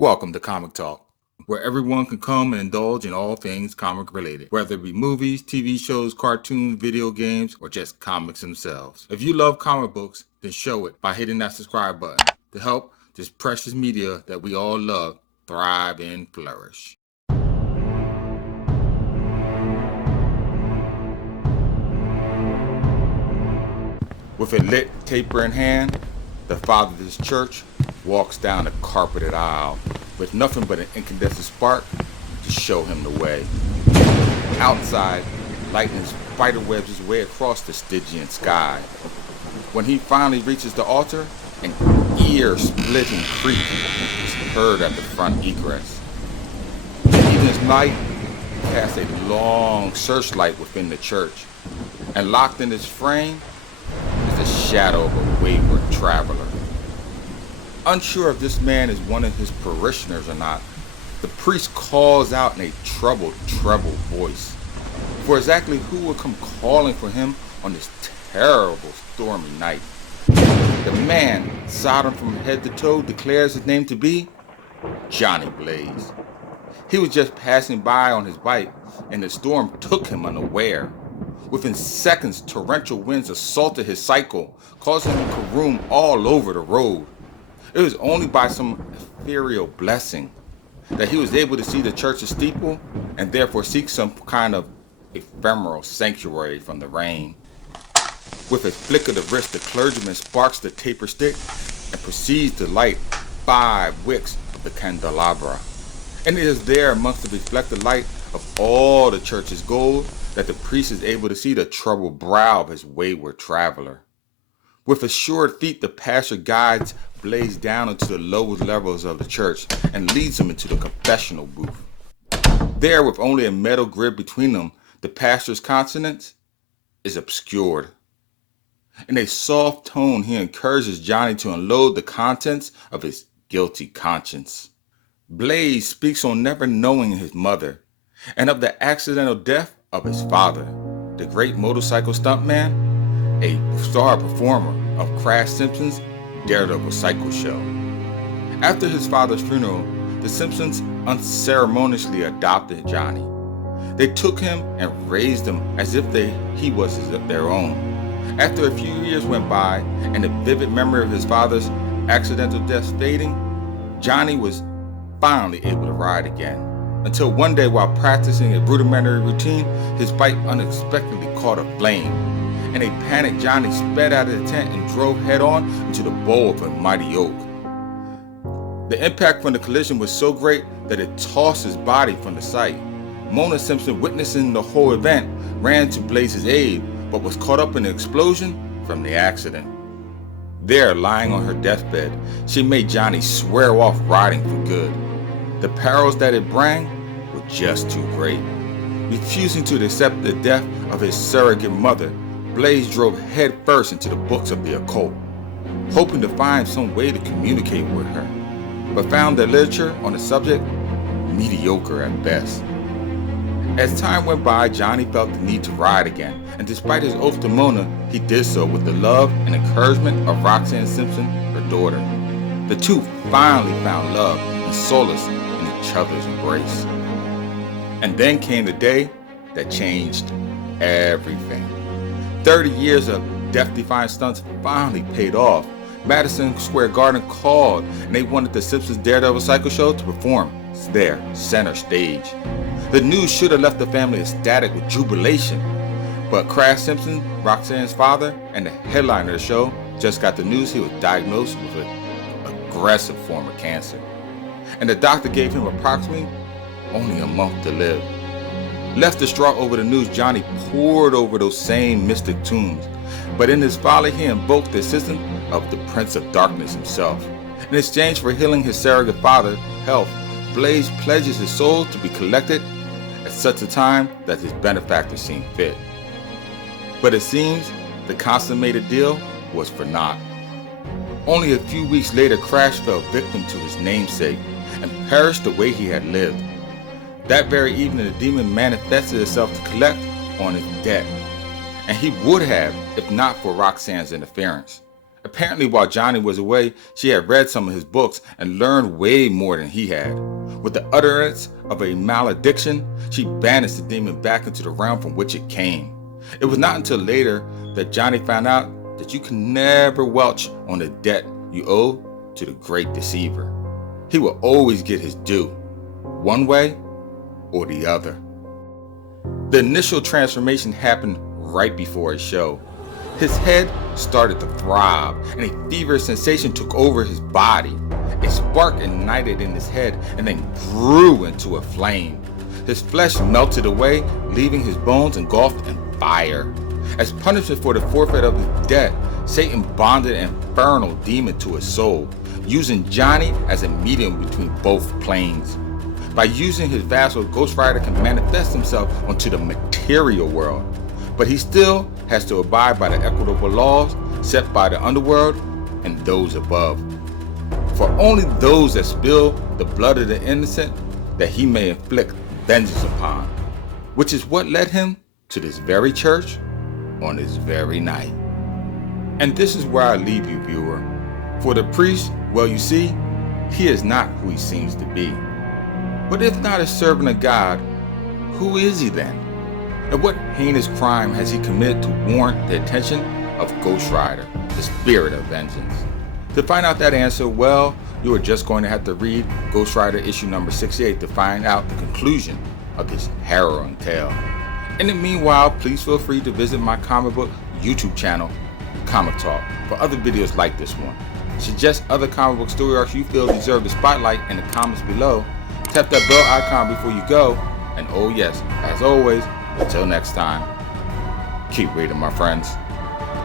Welcome to Comic Talk, where everyone can come and indulge in all things comic related, whether it be movies, TV shows, cartoons, video games, or just comics themselves. If you love comic books, then show it by hitting that subscribe button to help this precious media that we all love thrive and flourish. With a lit taper in hand, the father of this church walks down a carpeted aisle with nothing but an incandescent spark to show him the way. Outside, lightning spiderwebs his way across the Stygian sky. When he finally reaches the altar, an ear-splitting creak is heard at the front egress. Even as night casts a long searchlight within the church, and locked in its frame is the shadow of a wayward traveler. Unsure if this man is one of his parishioners or not, the priest calls out in a troubled voice for exactly who will come calling for him on this terrible stormy night. The man, sodden from head to toe, declares his name to be Johnny Blaze. He was just passing by on his bike, and the storm took him unaware. Within seconds, torrential winds assaulted his cycle, causing him to caroom all over the road. It was only by some ethereal blessing that he was able to see the church's steeple and therefore seek some kind of ephemeral sanctuary from the rain. With a flick of the wrist, the clergyman sparks the taper stick and proceeds to light 5 wicks of the candelabra. And it is there amongst the reflected light of all the church's gold that the priest is able to see the troubled brow of his wayward traveler. With assured feet, the pastor guides Blaze down into the lowest levels of the church and leads him into the confessional booth. There, with only a metal grid between them, the pastor's consonance is obscured. In a soft tone, he encourages Johnny to unload the contents of his guilty conscience. Blaze speaks on never knowing his mother and of the accidental death of his father, the great motorcycle stuntman, a star performer of Crash Simpson's Daredevil Cycle Show. After his father's funeral, the Simpsons unceremoniously adopted Johnny. They took him and raised him as if he was their own. After a few years went by and the vivid memory of his father's accidental death fading, Johnny was finally able to ride again. Until one day, while practicing a rudimentary routine, his bike unexpectedly caught a flame. In a panic, Johnny sped out of the tent and drove head-on into the bole of a mighty oak. The impact from the collision was so great that it tossed his body from the site. Mona Simpson, witnessing the whole event, ran to Blaze's aid, but was caught up in the explosion from the accident. There, lying on her deathbed, she made Johnny swear off riding for good. The perils that it brought were just too great. Refusing to accept the death of his surrogate mother, Blaze drove headfirst into the books of the occult, hoping to find some way to communicate with her, but found the literature on the subject mediocre at best. As time went by, Johnny felt the need to ride again, and despite his oath to Mona, he did so with the love and encouragement of Roxanne Simpson, her daughter. The two finally found love and solace in each other's embrace. And then came the day that changed everything. 30 years of death-defying stunts finally paid off. Madison Square Garden called, and they wanted the Simpsons Daredevil Cycle Show to perform there, center stage. The news should have left the family ecstatic with jubilation, but Crash Simpson, Roxanne's father, and the headliner of the show just got the news he was diagnosed with an aggressive form of cancer, and the doctor gave him approximately only a month to live. Left distraught over the news, Johnny pored over those same mystic tombs, but in his folly he invoked the assistance of the Prince of Darkness himself. In exchange for healing his surrogate father's health, Blaze pledges his soul to be collected at such a time that his benefactor seemed fit. But it seems the consummated deal was for naught. Only a few weeks later, Crash fell victim to his namesake and perished the way he had lived. That very evening, the demon manifested itself to collect on his debt, and he would have if not for Roxanne's interference. Apparently, while Johnny was away, she had read some of his books and learned way more than he had. With the utterance of a malediction, she banished the demon back into the realm from which it came. It was not until later that Johnny found out that you can never welch on the debt you owe to the great deceiver. He will always get his due, one way or the other. The initial transformation happened right before his show. His head started to throb, and a feverish sensation took over his body. A spark ignited in his head and then grew into a flame. His flesh melted away, leaving his bones engulfed in fire. As punishment for the forfeit of his debt, Satan bonded an infernal demon to his soul, using Johnny as a medium between both planes. By using his vassal, Ghost Rider can manifest himself onto the material world, but he still has to abide by the equitable laws set by the underworld and those above. For only those that spill the blood of the innocent that he may inflict vengeance upon, which is what led him to this very church on this very night. And this is where I leave you, viewer. For the priest, well, you see, he is not who he seems to be. But if not a servant of God, who is he then? And what heinous crime has he committed to warrant the attention of Ghost Rider, the spirit of vengeance? To find out that answer, well, you are just going to have to read Ghost Rider issue number 68 to find out the conclusion of this harrowing tale. In the meanwhile, please feel free to visit my comic book YouTube channel, Comic Talk, for other videos like this one. Suggest other comic book story arcs you feel deserve the spotlight in the comments below. Tap that bell icon before you go. And oh yes, as always, until next time, keep reading, my friends.